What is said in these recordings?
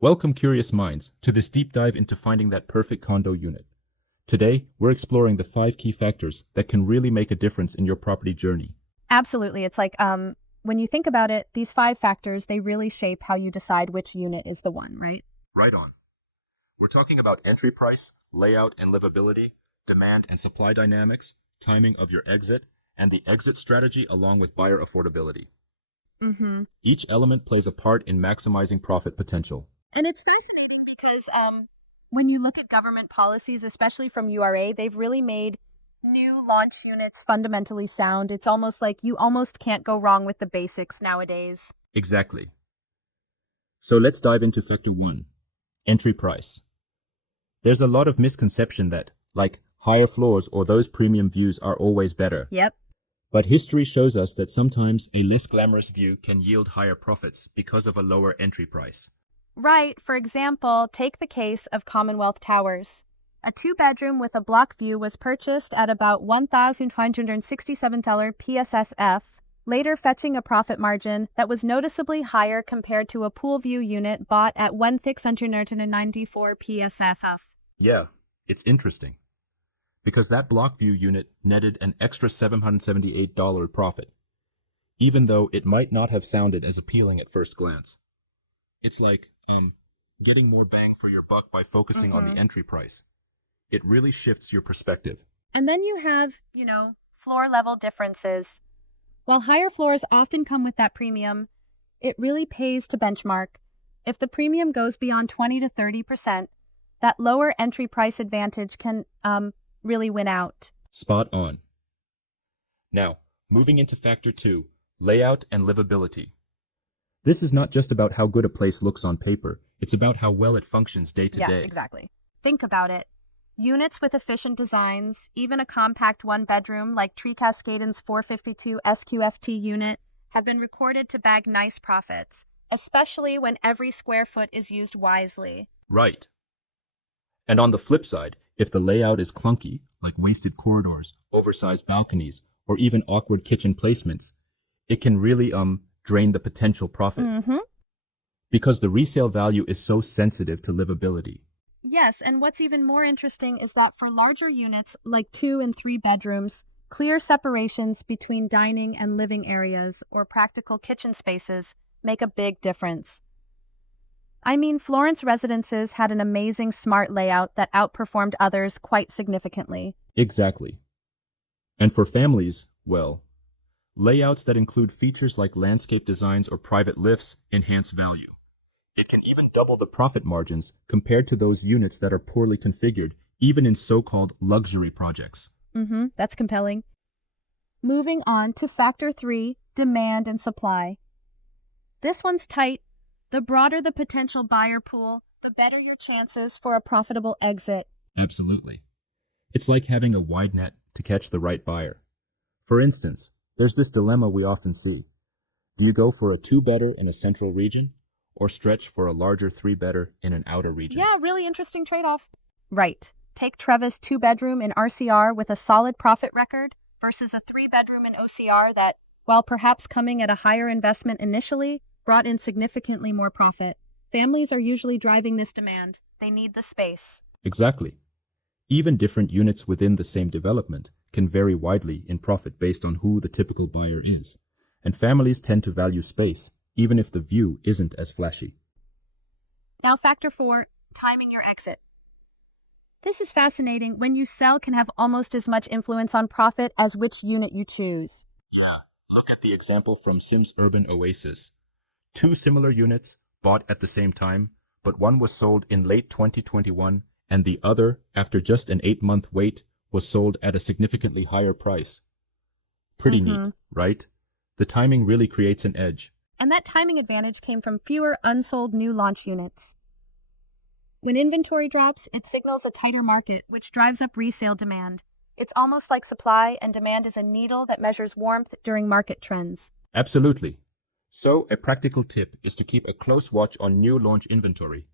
Welcome, curious minds, to this deep dive into finding that perfect condo unit. Today, we're exploring the 5 key factors that can really make a difference in your property journey. Absolutely. It's like when you think about it, these 5 factors, they really shape how you decide which unit is the one, right? Right on. We're talking about entry price, layout and livability, demand and supply dynamics, timing of your exit, and the exit strategy along with buyer affordability. Mm-hmm. Each element plays a part in maximizing profit potential. And it's fascinating because when you look at government policies, especially from URA, they've really made new launch units fundamentally sound. It's almost like you almost can't go wrong with the basics nowadays. Exactly. So let's dive into factor 1, entry price. There's a lot of misconception that, like, higher floors or those premium views are always better. Yep. But history shows us that sometimes a less glamorous view can yield higher profits because of a lower entry price. Right. For example, take the case of Commonwealth Towers. A 2-bedroom with a block view was purchased at about $1,567 PSFF, later fetching a profit margin that was noticeably higher compared to a pool view unit bought at $1,694 PSFF. Yeah, it's interesting. Because that block view unit netted an extra $778 profit, even though it might not have sounded as appealing at first glance. It's like getting more bang for your buck by focusing on the entry price. It really shifts your perspective. And then you have, floor level differences. While higher floors often come with that premium, it really pays to benchmark. If the premium goes beyond 20 to 30%, that lower entry price advantage can really win out. Spot on. Now, moving into factor 2, layout and livability. This is not just about how good a place looks on paper, it's about how well it functions day to day. Yeah, exactly. Think about it. Units with efficient designs, even a compact 1-bedroom like Tree Cascaden's 452 SQFT unit, have been recorded to bag nice profits, especially when every square foot is used wisely. Right. And on the flip side, if the layout is clunky, like wasted corridors, oversized balconies, or even awkward kitchen placements, it can really drain the potential profit. Because the resale value is so sensitive to livability. Yes, and what's even more interesting is that for larger units like 2 and 3 bedrooms, clear separations between dining and living areas or practical kitchen spaces make a big difference. I mean, Florence Residences had an amazing smart layout that outperformed others quite significantly. Exactly. And for families, well, layouts that include features like landscape designs or private lifts enhance value. It can even double the profit margins compared to those units that are poorly configured, even in so-called luxury projects. That's compelling. Moving on to factor 3, demand and supply. This one's tight. The broader the potential buyer pool, the better your chances for a profitable exit. Absolutely. It's like having a wide net to catch the right buyer. For instance, there's this dilemma we often see. Do you go for a 2-bedder in a central region, or stretch for a larger 3-bedder in an outer region? Yeah, really interesting trade-off. Right. Take Trevor's 2-bedroom in RCR with a solid profit record versus a 3-bedroom in OCR that, while perhaps coming at a higher investment initially, brought in significantly more profit. Families are usually driving this demand. They need the space. Exactly. Even different units within the same development can vary widely in profit based on who the typical buyer is. And families tend to value space, even if the view isn't as flashy. Now, factor 4, timing your exit. This is fascinating. When you sell can have almost as much influence on profit as which unit you choose. Yeah, look at the example from Sims Urban Oasis. 2 similar units bought at the same time, but one was sold in late 2021 and the other, after just an 8-month wait, was sold at a significantly higher price. Pretty neat, right? The timing really creates an edge. And that timing advantage came from fewer unsold new launch units. When inventory drops, it signals a tighter market, which drives up resale demand. It's almost like supply and demand is a needle that measures warmth during market trends. Absolutely. So, a practical tip is to keep a close watch on new launch inventory.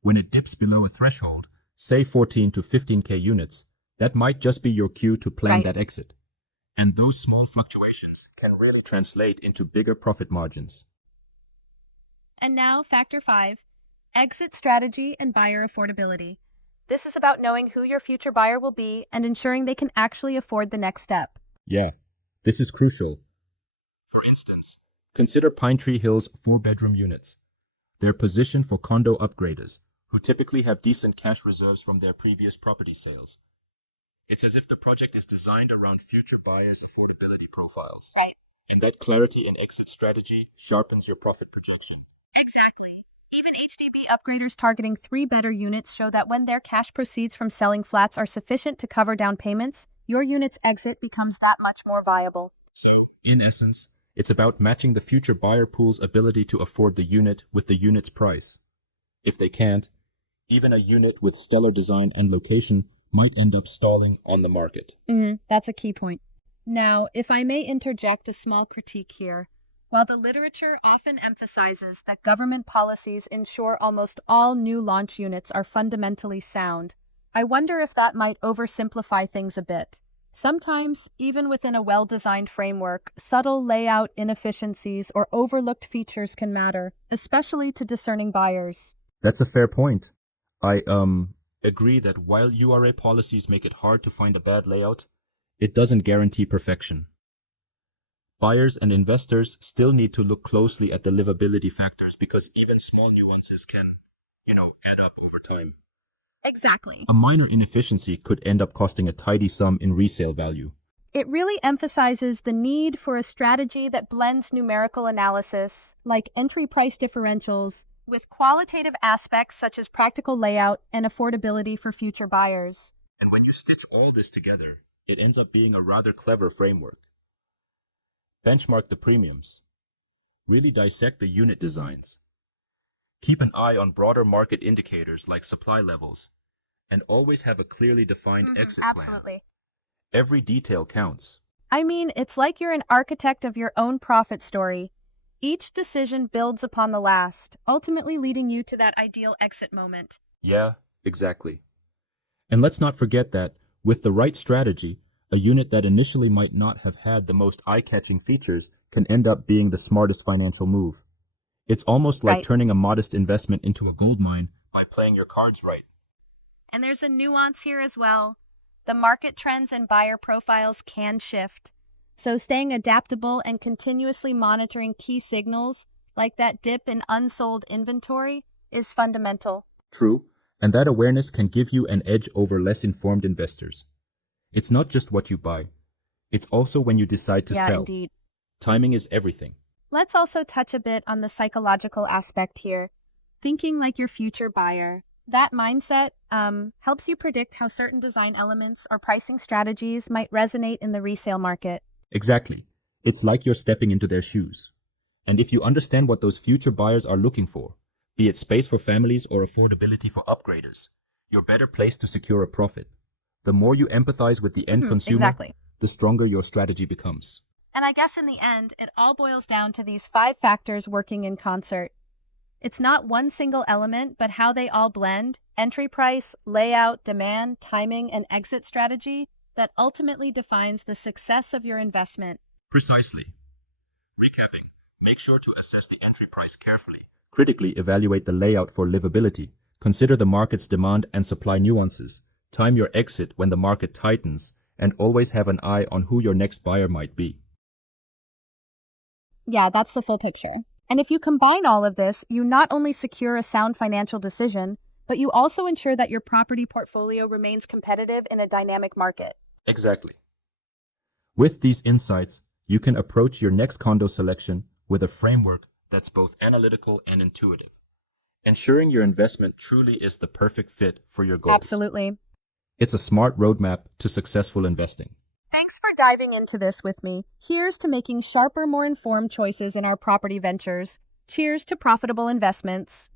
When it dips below a threshold, say 14 to 15K units, that might just be your cue to plan that exit. And those small fluctuations can really translate into bigger profit margins. And now, factor 5, exit strategy, and buyer affordability. This is about knowing who your future buyer will be and ensuring they can actually afford the next step. Yeah, this is crucial. For instance, consider Pine Tree Hill's 4-bedroom units. They're positioned for condo upgraders, who typically have decent cash reserves from their previous property sales. It's as if the project is designed around future buyers' affordability profiles. Right. And that clarity in exit strategy sharpens your profit projection. Exactly. Even HDB upgraders targeting 3-bedder units show that when their cash proceeds from selling flats are sufficient to cover down payments, your unit's exit becomes that much more viable. So, in essence, it's about matching the future buyer pool's ability to afford the unit with the unit's price. If they can't, even a unit with stellar design and location might end up stalling on the market. That's a key point. Now, if I may interject a small critique here, while the literature often emphasizes that government policies ensure almost all new launch units are fundamentally sound, I wonder if that might oversimplify things a bit. Sometimes, even within a well-designed framework, subtle layout inefficiencies or overlooked features can matter, especially to discerning buyers. That's a fair point. I agree that while URA policies make it hard to find a bad layout, it doesn't guarantee perfection. Buyers and investors still need to look closely at the livability factors because even small nuances can, add up over time. Exactly. A minor inefficiency could end up costing a tidy sum in resale value. It really emphasizes the need for a strategy that blends numerical analysis, like entry price differentials, with qualitative aspects such as practical layout and affordability for future buyers. And when you stitch all this together, it ends up being a rather clever framework. Benchmark the premiums. Really dissect the unit designs. Keep an eye on broader market indicators like supply levels, and always have a clearly defined exit plan. Absolutely. Every detail counts. I mean, it's like you're an architect of your own profit story. Each decision builds upon the last, ultimately leading you to that ideal exit moment. Yeah, exactly. And let's not forget that, with the right strategy, a unit that initially might not have had the most eye-catching features can end up being the smartest financial move. It's almost like turning a modest investment into a gold mine by playing your cards right. And there's a nuance here as well. The market trends and buyer profiles can shift. So staying adaptable and continuously monitoring key signals, like that dip in unsold inventory, is fundamental. True, and that awareness can give you an edge over less informed investors. It's not just what you buy. It's also when you decide to sell. Yeah, indeed. Timing is everything. Let's also touch a bit on the psychological aspect here. Thinking like your future buyer. That mindset helps you predict how certain design elements or pricing strategies might resonate in the resale market. Exactly. It's like you're stepping into their shoes. And if you understand what those future buyers are looking for, be it space for families or affordability for upgraders, you're better placed to secure a profit. The more you empathize with the end consumer, the stronger your strategy becomes. And I guess in the end, it all boils down to these 5 factors working in concert. It's not one single element, but how they all blend, entry price, layout, demand, timing, and exit strategy, that ultimately defines the success of your investment. Precisely. Recapping, make sure to assess the entry price carefully. Critically evaluate the layout for livability. Consider the market's demand and supply nuances. Time your exit when the market tightens, and always have an eye on who your next buyer might be. Yeah, that's the full picture. And if you combine all of this, you not only secure a sound financial decision, but you also ensure that your property portfolio remains competitive in a dynamic market. Exactly. With these insights, you can approach your next condo selection with a framework that's both analytical and intuitive, ensuring your investment truly is the perfect fit for your goals. Absolutely. It's a smart roadmap to successful investing. Thanks for diving into this with me. Here's to making sharper, more informed choices in our property ventures. Cheers to profitable investments.